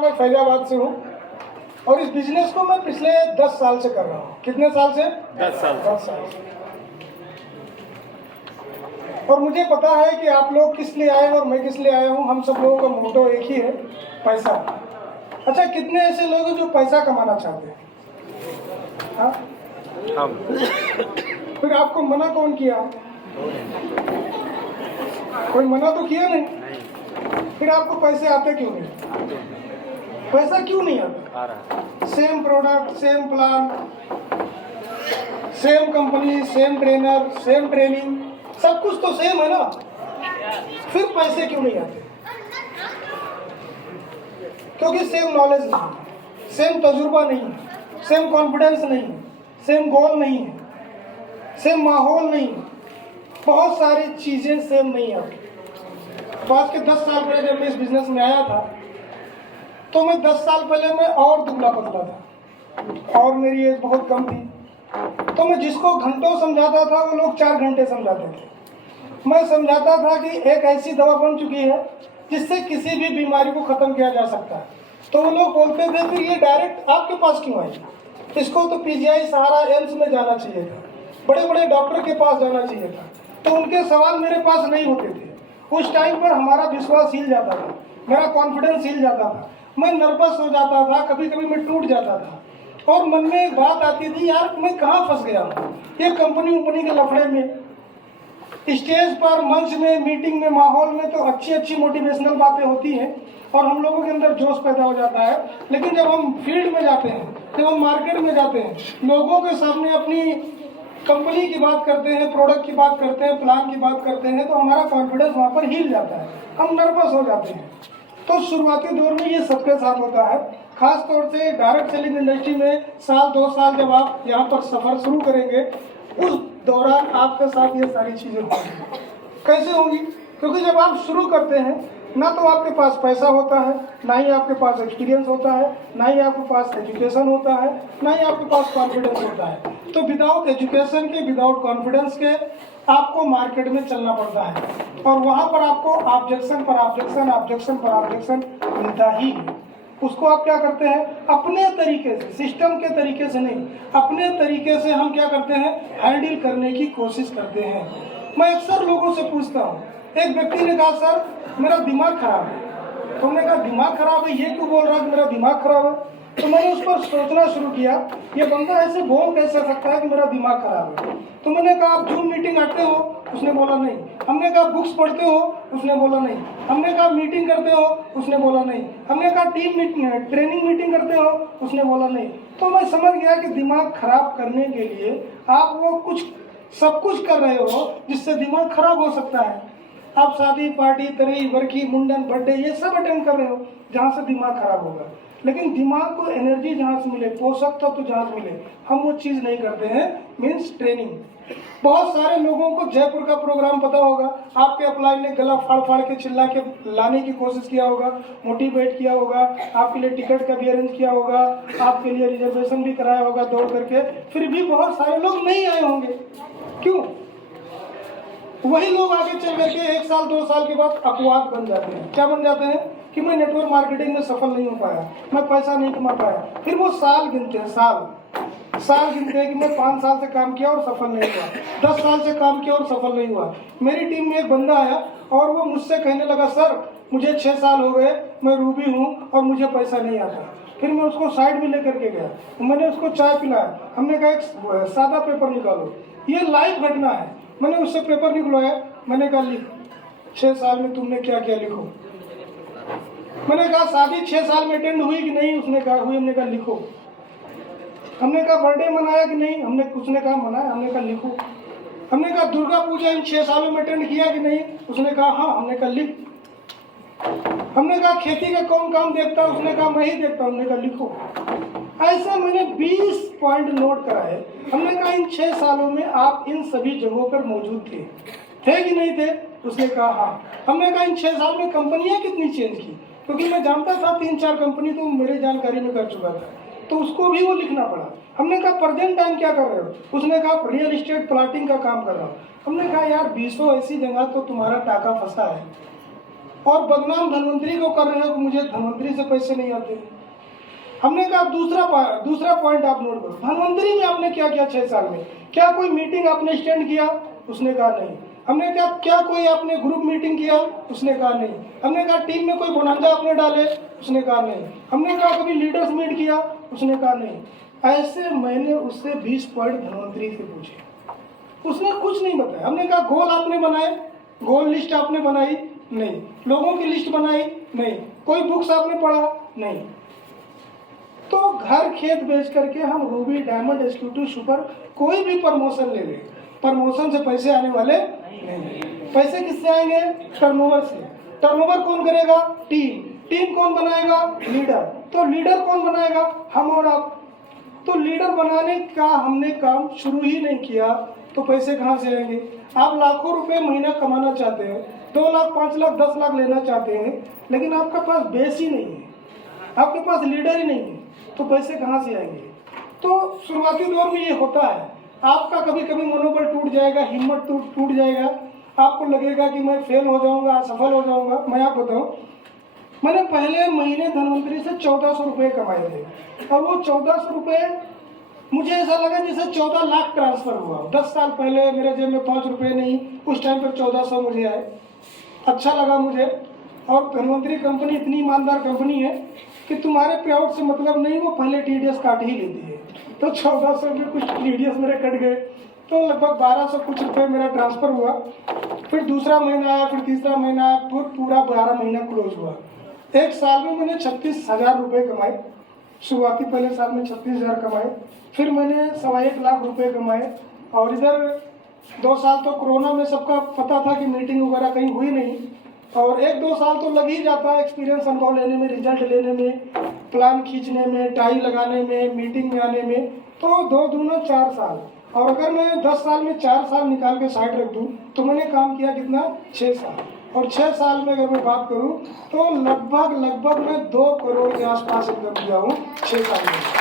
मैं फैजाबाद से हूँ और इस बिजनेस को मैं पिछले 10 साल से कर रहा हूँ। कितने साल से? 10 साल। 10 साल से। और मुझे पता है कि आप लोग किस लिए आए और मैं किस लिए आया हूँ। हम सब लोगों का मोटो एक ही है, पैसा। अच्छा, कितने ऐसे लोग हैं जो पैसा कमाना चाहते हैं? हाँ, हम। फिर आपको मना कौन किया? कोई मना तो किया नहीं। फिर आपको पैसे आते क्यों नहीं? पैसा क्यों नहीं आता? आ रहा। Same product, same plan, same company, same trainer, same training, सब कुछ तो सेम है ना। फिर पैसे क्यों नहीं आते? क्योंकि सेम नॉलेज नहीं है, सेम तजुर्बा नहीं है, सेम कॉन्फिडेंस नहीं है, सेम गोल नहीं है, सेम माहौल नहीं है, बहुत सारी चीजें सेम नहीं है। तो आज के 10 साल पहले जब मैं इस बिजनेस में आया था तो मैं 10 साल पहले मैं और दुबला पतला था और मेरी एज बहुत कम थी। तो मैं जिसको घंटों समझाता था वो लोग 4 घंटे समझाते थे। मैं समझाता था कि एक ऐसी दवा बन चुकी है जिससे किसी भी बीमारी को ख़त्म किया जा सकता है। तो वो लोग बोलते थे फिर ये डायरेक्ट आपके पास क्यों आई? इसको तो पीजीआई, सहारा, एम्स में जाना चाहिए था, बड़े बड़े डॉक्टर के पास जाना चाहिए था। तो उनके सवाल मेरे पास नहीं होते थे। उस टाइम पर हमारा विश्वास हिल जाता था, मेरा कॉन्फिडेंस हिल जाता था, मैं नर्वस हो जाता था, कभी कभी मैं टूट जाता था और मन में एक बात आती थी, यार मैं कहाँ फंस गया हूँ ये कंपनी के लफड़े में। स्टेज पर, मंच में, मीटिंग में, माहौल में तो अच्छी अच्छी मोटिवेशनल बातें होती हैं और हम लोगों के अंदर जोश पैदा हो जाता है। लेकिन जब हम फील्ड में जाते हैं, जब हम मार्केट में जाते हैं, लोगों के सामने अपनी कंपनी की बात करते हैं, प्रोडक्ट की बात करते हैं, प्लान की बात करते हैं, तो हमारा कॉन्फिडेंस वहाँ पर हिल जाता है, हम नर्वस हो जाते हैं। तो शुरुआती दौर में ये सबके साथ होता है। खास तौर से डायरेक्ट सेलिंग इंडस्ट्री में साल 2 साल जब आप यहाँ पर सफर शुरू करेंगे, उस दौरान आपके साथ ये सारी चीजें होंगी। कैसे होंगी? क्योंकि जब आप शुरू करते हैं ना तो आपके पास पैसा होता है, ना ही आपके पास एक्सपीरियंस होता है, ना ही आपके पास एजुकेशन होता है, ना ही आपके पास कॉन्फिडेंस होता है। तो विदाउट एजुकेशन के, विदाउट कॉन्फिडेंस के आपको मार्केट में चलना पड़ता है और वहाँ पर आपको ऑब्जेक्शन पर ऑब्जेक्शन, ऑब्जेक्शन पर ऑब्जेक्शन मिलता ही है। उसको आप क्या करते हैं? अपने तरीके से, सिस्टम के तरीके से नहीं, अपने तरीके से हम क्या करते हैं? हैंडल करने की कोशिश करते हैं। मैं अक्सर लोगों से पूछता हूँ, एक व्यक्ति ने कहा सर मेरा दिमाग खराब है। तो मैंने कहा दिमाग खराब है, ये क्यों बोल रहा है कि मेरा दिमाग खराब है? तो मैंने उस पर सोचना शुरू किया, ये बंदा ऐसे बोल कैसे सकता है कि मेरा दिमाग खराब है। तो मैंने कहा आप जूम मीटिंग आते हो? उसने बोला नहीं। हमने कहा बुक्स पढ़ते हो? उसने बोला नहीं। हमने कहा मीटिंग करते हो? उसने बोला नहीं। हमने कहा टीम मीटिंग, ट्रेनिंग मीटिंग करते हो? उसने बोला नहीं। तो मैं समझ गया कि दिमाग खराब करने के लिए आप वो कुछ सब कुछ कर रहे हो जिससे दिमाग खराब हो सकता है। आप शादी, पार्टी, तरी, वर्की, मुंडन, बर्थडे ये सब अटेंड कर रहे हो जहाँ से दिमाग खराब होगा। लेकिन दिमाग को एनर्जी जहाँ से मिले, पोषक तत्व जहाँ से मिले, हम वो चीज़ नहीं करते हैं। Means training. बहुत सारे लोगों को जयपुर का प्रोग्राम पता होगा, आपके अपलाइन ने गला फाड़ फाड़ के चिल्ला के लाने की कोशिश किया होगा, मोटिवेट किया होगा, आपके लिए टिकट का भी अरेंज किया होगा, आपके लिए रिजर्वेशन भी कराया होगा दौड़ करके, फिर भी बहुत सारे लोग नहीं आए होंगे। क्यों? वही लोग आगे चल करके 1 साल 2 साल के बाद अपवाद बन जाते हैं। क्या बन जाते हैं? कि मैं नेटवर्क मार्केटिंग में सफल नहीं हो पाया, मैं पैसा नहीं कमा पाया। फिर वो साल गिनते हैं, साल गिनते हैं कि मैं 5 साल से काम किया और सफल नहीं हुआ, 10 साल से काम किया और सफल नहीं हुआ। मेरी टीम में एक बंदा आया और वो मुझसे कहने लगा सर मुझे 6 साल हो गए, मैं रूबी हूँ और मुझे पैसा नहीं आता। फिर मैं उसको साइड में लेकर के गया, मैंने उसको चाय पिलाया, हमने कहा एक सादा पेपर निकालो, ये लाइव घटना है। मैंने उससे पेपर निकलवाया, मैंने कहा लिख 6 साल में तुमने क्या किया, लिखो। मैंने कहा शादी 6 साल में अटेंड हुई कि नहीं? उसने कहा हुई। हमने कहा लिखो। हमने कहा बर्थडे मनाया कि नहीं? उसने कहा मनाया। हमने कहा लिखो। हमने कहा दुर्गा पूजा इन 6 सालों में अटेंड किया कि नहीं? उसने कहा हाँ। हमने कहा लिख। हमने कहा खेती का कौन काम देखता है? उसने कहा मैं ही देखता हूँ। हमने कहा लिखो। ऐसे मैंने 20 पॉइंट नोट कराए। हमने कहा इन 6 सालों में आप इन सभी जगहों पर मौजूद थे कि नहीं थे? उसने कहा हाँ। हमने कहा इन 6 साल में कंपनियां कितनी चेंज की? क्योंकि मैं जानता था 3-4 कंपनी तो मेरे जानकारी में कर चुका था, तो उसको भी वो लिखना पड़ा। हमने कहा प्रेजेंट टाइम क्या कर रहे हो? उसने कहा रियल एस्टेट प्लॉटिंग का काम कर रहा हूँ। हमने कहा यार 20 ऐसी जगह तो तुम्हारा टाका फंसा है, और बदनाम धन्वंतरी को कर रहे हो कि मुझे धन्वंतरी से पैसे नहीं आते। हमने कहा दूसरा पॉइंट आप नोट करो, धन्वंतरी में आपने क्या किया 6 साल में? क्या कोई मीटिंग आपने स्टैंड किया? उसने कहा नहीं। हमने कहा क्या कोई आपने ग्रुप मीटिंग किया? उसने कहा नहीं। हमने कहा टीम में कोई बोनांजा आपने डाले? उसने कहा नहीं। हमने कहा कभी लीडर्स मीट किया? उसने कहा नहीं। ऐसे मैंने उससे 20 पॉइंट धन्वंतरी से पूछे, उसने कुछ नहीं बताया। हमने कहा गोल आपने बनाए? गोल लिस्ट आपने बनाई? नहीं। लोगों की लिस्ट बनाई? नहीं। कोई बुक्स आपने पढ़ा? नहीं। तो घर खेत बेच करके हम रूबी, डायमंड, एसक्यूटिव, सुपर कोई भी प्रमोशन ले लें, प्रमोशन से पैसे आने वाले नहीं। पैसे किससे आएंगे? टर्नओवर से। टर्नओवर कौन करेगा? टीम। टीम कौन बनाएगा? लीडर। तो लीडर कौन बनाएगा? हम और आप। तो लीडर बनाने का हमने काम शुरू ही नहीं किया तो पैसे कहाँ से आएंगे? आप लाखों रुपए महीना कमाना चाहते हैं, 2 लाख, 5 लाख, 10 लाख लेना चाहते हैं, लेकिन आपके पास बेस ही नहीं है, आपके पास लीडर ही नहीं है, तो पैसे कहाँ से आएंगे? तो शुरुआती दौर में ये होता है, आपका कभी कभी मनोबल टूट जाएगा, हिम्मत टूट जाएगा, आपको लगेगा कि मैं फेल हो जाऊंगा, असफल हो जाऊंगा। मैं आपको बताऊं, मैंने पहले महीने धन्वंतरी से 1400 रुपये कमाए थे और वो 1400 रुपये मुझे ऐसा लगा जैसे 14 लाख ट्रांसफर हुआ। 10 साल पहले मेरे जेब में 5 रुपये नहीं, उस टाइम पर 1400 मुझे आए, अच्छा लगा मुझे। और धन्वंतरी कंपनी इतनी ईमानदार कंपनी है कि तुम्हारे पे आउट से मतलब नहीं, वो पहले टीडीएस काट ही लेती है। तो 1400 के कुछ टीडीएस मेरे कट गए, तो लगभग 1200 कुछ रुपये मेरा ट्रांसफ़र हुआ। फिर दूसरा महीना आया, फिर तीसरा महीना आया, फिर पूरा 12 महीना क्लोज हुआ। 1 साल में मैंने 36,000 रुपये कमाए। शुरुआती पहले साल में 36,000 कमाए, फिर मैंने 1.25 लाख रुपये कमाए। और इधर 2 साल तो कोरोना में सबका पता था कि मीटिंग वगैरह कहीं हुई नहीं, और 1-2 साल तो लग ही जाता है एक्सपीरियंस अनुभव लेने में, रिजल्ट लेने में, प्लान खींचने में, टाई लगाने में, मीटिंग में आने में। तो 2 दूना 4 साल, और अगर मैं 10 साल में 4 साल निकाल के साइड रख दूं तो मैंने काम किया कितना? 6 साल। और 6 साल में अगर मैं बात करूं तो लगभग मैं 2 करोड़ के आसपास इनकम किया हूँ 6 साल में।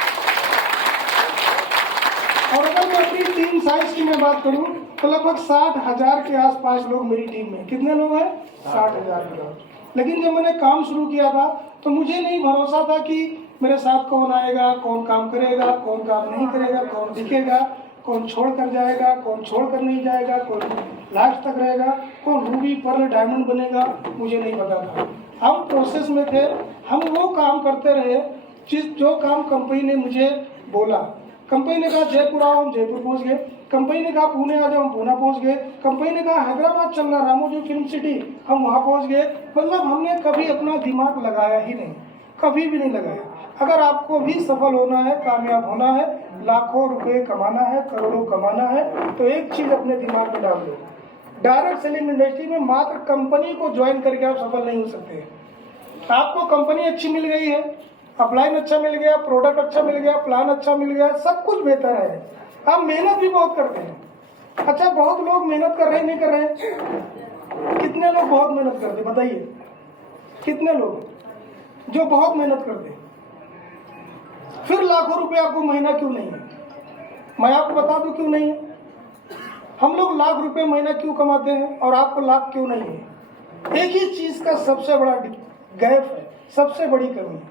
और अगर मैं अपनी टीम साइज की मैं बात करूं तो लगभग 60,000 के आसपास लोग मेरी टीम में। कितने लोग हैं? 60,000 लोग। लेकिन जब मैंने काम शुरू किया था तो मुझे नहीं भरोसा था कि मेरे साथ कौन आएगा, कौन काम करेगा, कौन काम नहीं करेगा, कौन दिखेगा, कौन छोड़ कर जाएगा, कौन छोड़ कर नहीं जाएगा, कौन लास्ट तक रहेगा, कौन रूबी, पर्ल, डायमंड बनेगा, मुझे नहीं पता था। हम प्रोसेस में थे, हम वो काम करते रहे जो काम कंपनी ने मुझे बोला। कंपनी ने कहा जयपुर आओ, हम जयपुर पहुंच गए। कंपनी ने कहा पुणे आ जाओ, हम पुणे पहुंच गए। कंपनी ने कहा हैदराबाद चलना, रामोजी फिल्म सिटी, हम वहां पहुंच गए। मतलब हमने कभी अपना दिमाग लगाया ही नहीं, कभी भी नहीं लगाया। अगर आपको भी सफल होना है, कामयाब होना है, लाखों रुपए कमाना है, करोड़ों कमाना है, तो एक चीज अपने दिमाग में डाल दो, डायरेक्ट सेलिंग इंडस्ट्री में मात्र कंपनी को ज्वाइन करके आप सफल नहीं हो सकते। आपको कंपनी अच्छी मिल गई है, अपलाइन अच्छा मिल गया, प्रोडक्ट अच्छा मिल गया, प्लान अच्छा मिल गया, सब कुछ बेहतर है, आप मेहनत भी बहुत करते हैं। अच्छा, बहुत लोग मेहनत कर रहे हैं, नहीं कर रहे हैं? कितने लोग बहुत मेहनत करते हैं? बताइए कितने लोग जो बहुत मेहनत करते हैं? फिर लाखों रुपए आपको महीना क्यों नहीं है? मैं आपको बता दूं क्यों नहीं है। हम लोग लाख रुपए महीना क्यों कमाते हैं और आपको लाख क्यों नहीं है? एक ही चीज का सबसे बड़ा गैप है, सबसे बड़ी कमी है,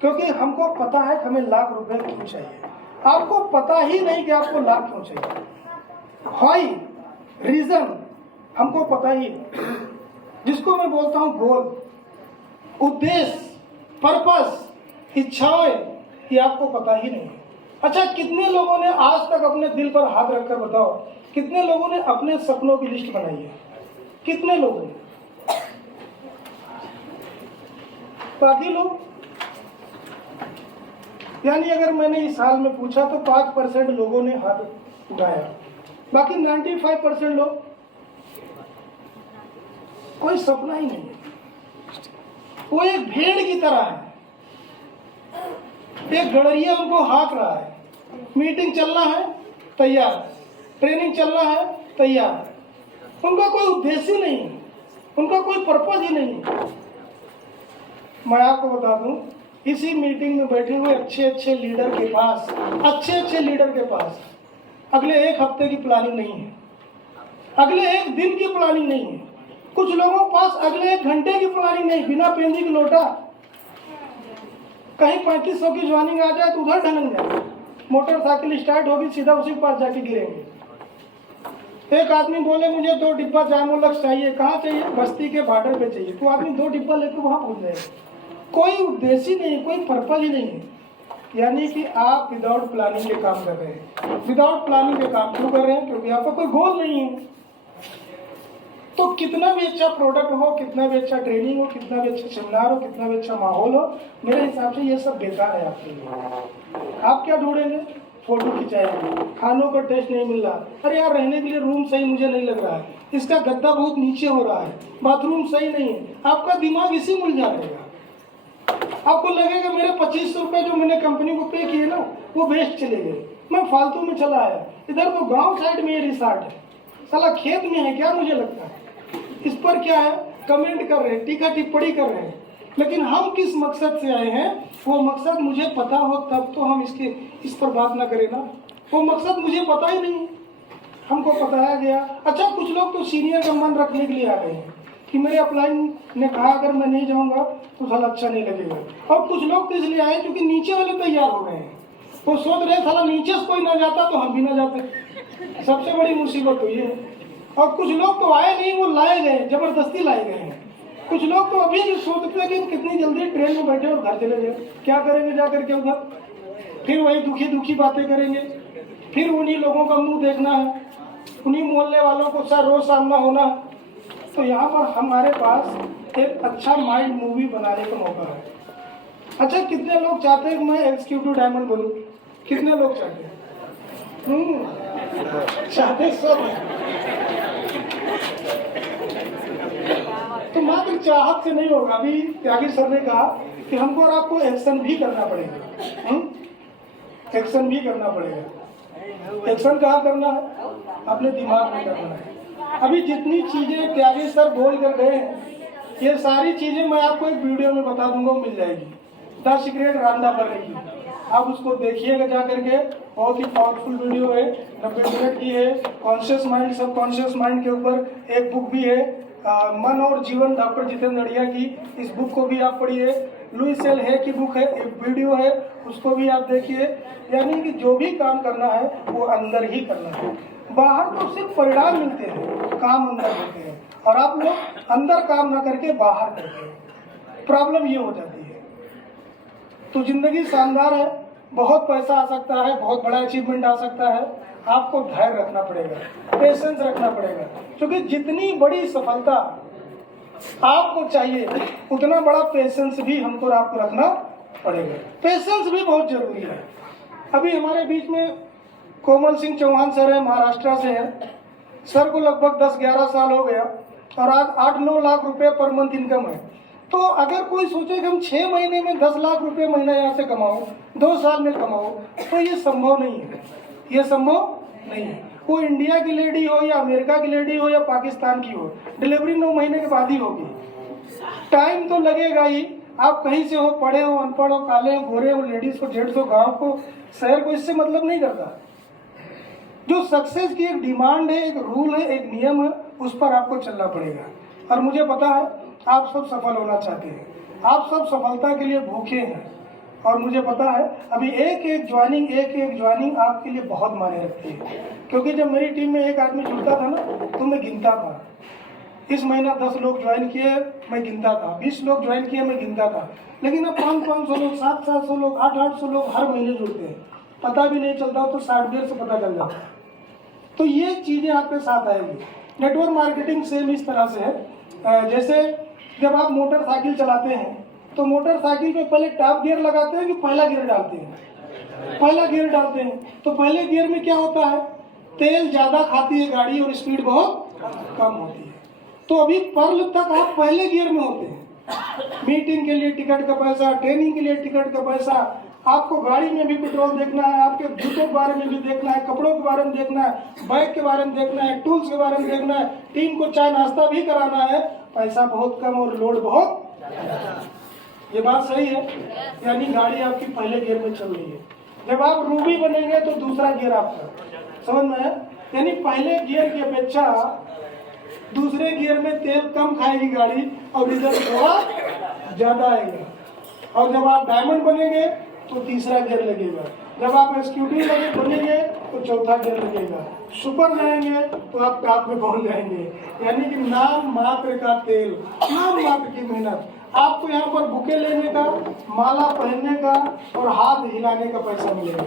क्योंकि हमको पता है कि हमें लाख रुपए क्यों चाहिए, आपको पता ही नहीं कि आपको लाख क्यों चाहिए। हाई रीजन हमको पता ही नहीं, जिसको मैं बोलता हूं गोल, उद्देश्य, पर्पस, इच्छाएं, ये आपको पता ही नहीं। अच्छा, कितने लोगों ने आज तक अपने दिल पर हाथ रखकर बताओ, कितने लोगों ने अपने सपनों की लिस्ट बनाई है? कितने लोगों ने? बाकी लोग, यानी अगर मैंने इस साल में पूछा तो 5% लोगों ने हाथ उठाया, बाकी 95% लोग कोई सपना ही नहीं है। वो एक भेड़ की तरह है, एक गड़रिया उनको हाँक रहा है। मीटिंग चलना है तैयार, ट्रेनिंग चलना है तैयार, उनका कोई उद्देश्य ही नहीं है, उनका कोई पर्पज ही नहीं है। मैं आपको बता दूं, इसी मीटिंग में बैठे हुए अच्छे लीडर के पास, अच्छे लीडर के पास अगले 1 हफ्ते की प्लानिंग नहीं है, अगले 1 दिन की प्लानिंग नहीं है, कुछ लोगों के पास अगले 1 घंटे की प्लानिंग नहीं, बिना पेंदी की लोटा, कहीं 3500 की ज्वाइनिंग आ जाए तो उधर ढलक जाए, मोटरसाइकिल स्टार्ट होगी सीधा उसी के पास जाके गिरेंगे। एक आदमी बोले मुझे 2 डिब्बा जामुलक्स चाहिए, कहाँ चाहिए? बस्ती के बॉर्डर पे चाहिए। तो आदमी 2 डिब्बा लेकर वहां पहुंच जाएगा। कोई उद्देश्य ही नहीं, कोई पर्पज ही नहीं है। यानी कि आप विदाउट प्लानिंग के काम कर रहे हैं। विदाउट प्लानिंग के काम क्यों कर रहे हैं? क्योंकि आपका कोई गोल नहीं है। तो कितना भी अच्छा प्रोडक्ट हो, कितना भी अच्छा ट्रेनिंग हो, कितना भी अच्छा सेमिनार हो, कितना भी अच्छा माहौल हो, मेरे हिसाब से ये सब बेकार है आपके लिए। आप क्या ढूंढेंगे? फोटो खिंचाएंगे, खानों का टेस्ट नहीं मिल रहा, अरे यार रहने के लिए रूम सही मुझे नहीं लग रहा है, इसका गद्दा बहुत नीचे हो रहा है, बाथरूम सही नहीं है, आपका दिमाग इसी में उलझा रहेगा। आपको लगेगा मेरे 2500 रुपये जो मैंने कंपनी को पे किए ना वो वेस्ट चले गए, मैं फालतू में चला आया। इधर तो गांव साइड में ये रिसॉर्ट है, साला खेत में है क्या? मुझे लगता है इस पर क्या है, कमेंट कर रहे हैं, टीका टिप्पणी कर रहे हैं, लेकिन हम किस मकसद से आए हैं वो मकसद मुझे पता हो तब तो हम इस पर बात ना करें ना। वो मकसद मुझे पता ही नहीं, हमको बताया गया। अच्छा, कुछ लोग तो सीनियर का मन रखने के लिए आ गए हैं कि मेरे अपलाइन ने कहा अगर मैं नहीं जाऊंगा तो साला अच्छा नहीं लगेगा। और कुछ लोग तो इसलिए आए क्योंकि नीचे वाले तैयार हो गए हैं, वो सोच रहे साला नीचे से कोई ना जाता तो हम भी ना जाते। सबसे बड़ी मुसीबत तो ये है। और कुछ लोग तो आए नहीं, वो लाए गए, जबरदस्ती लाए गए हैं। कुछ लोग तो अभी भी सोचते हैं कि कितनी जल्दी ट्रेन में बैठे और घर चले गए, क्या करेंगे जाकर के उधर, फिर वही दुखी दुखी बातें करेंगे, फिर उन्हीं लोगों का मुंह देखना है, उन्हीं मोहल्ले वालों को सर रोज सामना होना। तो यहाँ पर हमारे पास एक अच्छा माइंड मूवी बनाने का मौका है। अच्छा, कितने लोग चाहते हैं कि मैं एग्जीक्यूटिव डायमंड बनूं? कितने लोग चाहते हैं? चाहते सब हैं। तो मात्र चाहत से नहीं होगा। अभी त्यागी सर ने कहा कि हमको और आपको एक्शन भी करना पड़ेगा। एक्शन भी करना पड़ेगा। एक्शन कहाँ करना है? अपने दिमाग में करना है। अभी जितनी चीजें त्यागी सर बोल कर गए ये सारी चीजें मैं आपको एक वीडियो में बता दूंगा, मिल जाएगी। द सीक्रेट रांडा करने की, आप उसको देखिएगा जा करके, बहुत ही पावरफुल वीडियो है, 90 मिनट की है। कॉन्शियस माइंड सब कॉन्शियस माइंड के ऊपर एक बुक भी है, मन और जीवन, डॉक्टर जितेंद्र अड़िया की। इस बुक को भी आप पढ़िए। लुइस एल हे की बुक है, एक वीडियो है, उसको भी आप देखिए। यानी कि जो भी काम करना है वो अंदर ही करना है। बाहर तो सिर्फ परिणाम मिलते हैं, काम अंदर होते हैं, और आप लोग अंदर काम ना करके बाहर करते हैं। प्रॉब्लम ये हो जाती है। तो जिंदगी शानदार है, बहुत पैसा आ सकता है, बहुत बड़ा अचीवमेंट आ सकता है। आपको धैर्य रखना पड़ेगा, पेशेंस रखना पड़ेगा, क्योंकि जितनी बड़ी सफलता आपको चाहिए उतना बड़ा पेशेंस भी हमको और आपको रखना पड़ेगा। पेशेंस भी बहुत जरूरी है। अभी हमारे बीच में कोमल सिंह चौहान सर है, महाराष्ट्र से है। सर को लगभग 10-11 साल हो गया और आज 8-9 लाख रुपए पर मंथ इनकम है। तो अगर कोई सोचे कि हम 6 महीने में 10 लाख रुपए महीना यहाँ से कमाओ, 2 साल में कमाओ, तो ये संभव नहीं है। ये संभव नहीं है। वो इंडिया की लेडी हो या अमेरिका की लेडी हो या पाकिस्तान की हो, डिलीवरी 9 महीने के बाद ही होगी। टाइम तो लगेगा ही। आप कहीं से हो, पढ़े हो, अनपढ़ हो, काले हो, गोरे हो, लेडीज को, जेंट्स हो, गाँव को, शहर को, इससे मतलब नहीं करता। जो सक्सेस की एक डिमांड है, एक रूल है, एक नियम है, उस पर आपको चलना पड़ेगा। और मुझे पता है आप सब सफल होना चाहते हैं, आप सब सफलता के लिए भूखे हैं। और मुझे पता है अभी एक एक ज्वाइनिंग आपके लिए बहुत मायने रखती है। क्योंकि जब मेरी टीम में एक आदमी जुड़ता था ना तो मैं गिनता था, इस महीना 10 लोग ज्वाइन किए, मैं गिनता था, 20 लोग ज्वाइन किए, मैं गिनता था। लेकिन अब 500 लोग, 700 लोग, 800 लोग हर महीने जुड़ते हैं, पता भी नहीं चलता, तो सॉफ्टवेयर से पता चल जाता है। तो ये चीज़ें आपके साथ आएगी। नेटवर्क मार्केटिंग सेम इस तरह से है। जैसे जब आप मोटरसाइकिल चलाते हैं तो मोटरसाइकिल पे पहले टॉप गियर लगाते हैं कि पहला गियर डालते हैं? पहला गियर डालते हैं। तो पहले गियर में क्या होता है? तेल ज़्यादा खाती है गाड़ी और स्पीड बहुत कम होती है। तो अभी पर्ल तक आप पहले गियर में होते हैं। मीटिंग के लिए टिकट का पैसा, ट्रेनिंग के लिए टिकट का पैसा, आपको गाड़ी में भी पेट्रोल देखना है, आपके जूतों के बारे में भी देखना है, कपड़ों के बारे में देखना है, बाइक के बारे में देखना है, टूल्स के बारे में देखना है, टीम को चाय नाश्ता भी कराना है। पैसा बहुत कम और लोड बहुत। ये बात सही है? यानी गाड़ी आपकी पहले गियर में चल रही है। जब आप रूबी बनेंगे तो दूसरा गियर आपका, समझ में है? यानी पहले गियर की अपेक्षा दूसरे गियर में तेल कम खाएगी गाड़ी और रिजल्ट थोड़ा ज़्यादा आएगा। और जब आप डायमंड बनेंगे तो तीसरा गियर लगेगा, जब आप एक्सिक्यूटिव बनेंगे तो चौथा गियर लगेगा, सुपर जाएंगे तो आप टॉप में पहुंच जाएंगे। यानी कि नाम मात्र का तेल, नाम मात्र की मेहनत। आपको यहाँ पर बुके लेने का, माला पहनने का और हाथ हिलाने का पैसा मिलेगा।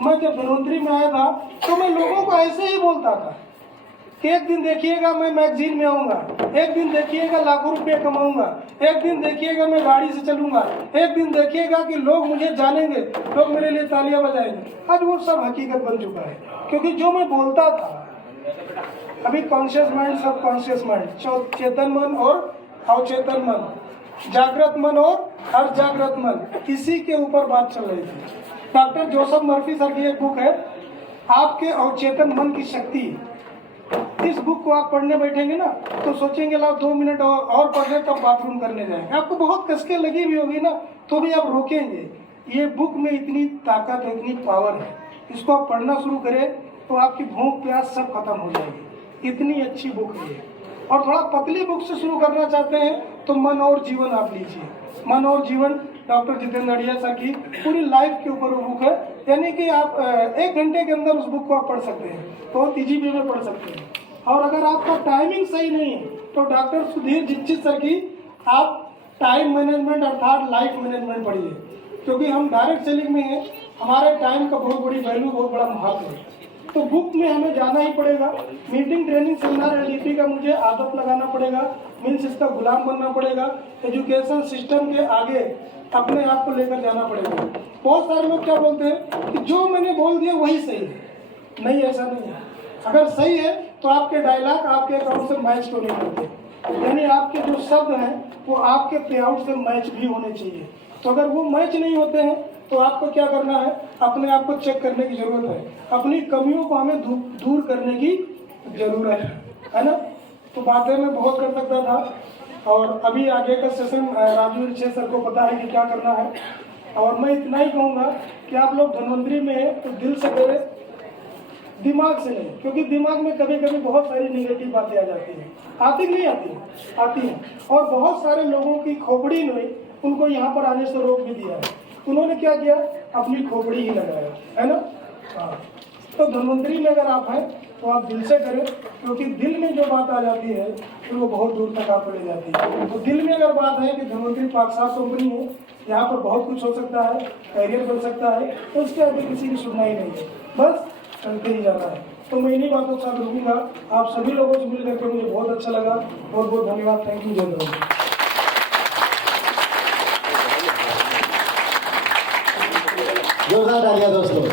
मैं जब धनवंतरी में आया था तो मैं लोगों को ऐसे ही बोलता था कि एक दिन देखिएगा मैं मैगजीन में आऊँगा, एक दिन देखिएगा लाखों रुपये कमाऊंगा, एक दिन देखिएगा मैं गाड़ी से चलूंगा, एक दिन देखिएगा कि लोग मुझे जानेंगे, लोग मेरे लिए तालियां बजाएंगे। आज वो सब हकीकत बन चुका है, क्योंकि जो मैं बोलता था, अभी कॉन्शियस माइंड, सब कॉन्शियस माइंड, चेतन मन और अवचेतन मन, जागृत मन और अर्धजागृत मन, इसी के ऊपर बात चल रही थी। डॉक्टर जोसेफ मर्फी सर की एक बुक है, आपके अवचेतन मन की शक्ति। इस बुक को आप पढ़ने बैठेंगे ना तो सोचेंगे ला 2 मिनट और पढ़ ले तब बाथरूम करने जाएंगे। आपको बहुत कसके लगी भी होगी ना तो भी आप रोकेंगे। ये बुक में इतनी ताकत है, इतनी पावर है, इसको आप पढ़ना शुरू करें तो आपकी भूख प्यास सब खत्म हो जाएगी। इतनी अच्छी बुक है। और थोड़ा पतली बुक से शुरू करना चाहते हैं तो मन और जीवन आप लीजिए। मन और जीवन डॉक्टर जितेंद्र अड़िया सर की पूरी लाइफ के ऊपर वो बुक है। यानी कि आप 1 घंटे के अंदर उस बुक को आप पढ़ सकते हैं, बहुत ईजी वे में पढ़ सकते हैं। और अगर आपका टाइमिंग सही नहीं है तो डॉक्टर सुधीर दीक्षित सर की आप टाइम मैनेजमेंट अर्थात लाइफ मैनेजमेंट पढ़िए, क्योंकि हम डायरेक्ट सेलिंग में हैं, हमारे टाइम का बहुत बड़ी वैल्यू, बहुत बड़ा महत्व है। तो बुक में हमें जाना ही पड़ेगा। मीटिंग, ट्रेनिंग, सेमिनार, एलडीपी का मुझे आदत लगाना पड़ेगा, मीन्स इसका गुलाम बनना पड़ेगा। एजुकेशन सिस्टम के आगे अपने आप को लेकर जाना पड़ेगा। बहुत सारे लोग क्या बोलते हैं कि जो मैंने बोल दिया वही सही है। नहीं, ऐसा नहीं है। अगर सही है तो आपके डायलॉग आपके अकाउंट से मैच तो नहीं करते, यानी आपके जो शब्द हैं वो आपके पे आउट से मैच भी होने चाहिए। तो अगर वो मैच नहीं होते हैं तो आपको क्या करना है, अपने आप को चेक करने की जरूरत है। अपनी कमियों को हमें दूर करने की जरूरत है ना। तो बातें मैं बहुत कर सकता था और अभी आगे का सेशन राजू ऋषि सर को पता है कि क्या करना है। और मैं इतना ही कहूँगा कि आप लोग धनवंतरी में हैं तो दिल से करें, दिमाग से नहीं, क्योंकि दिमाग में कभी कभी बहुत सारी नेगेटिव बातें आ जाती हैं। आती नहीं आती हैं। और बहुत सारे लोगों की खोपड़ी ने उनको यहाँ पर आने से रोक भी दिया है। उन्होंने क्या किया, अपनी खोपड़ी ही लगाया है ना। हाँ, तो धनवंतरी में अगर आप हैं तो आप दिल से करें, क्योंकि दिल में जो बात आ जाती है फिर वो बहुत दूर तक आप ले जाती है। तो दिल में अगर बात है कि धनवंतरी पाकसार कंपनी है, यहाँ पर बहुत कुछ हो सकता है, कैरियर बन सकता है, तो उसके आगे किसी की सुनना ही नहीं है, बस चलते ही जाना है। तो मैं इन्हीं बातों के साथ रुकूंगा। आप सभी लोगों से मिल करके मुझे बहुत अच्छा लगा। बहुत बहुत धन्यवाद। Thank you. जय हिंद। जोरदार तालियां दोस्तों।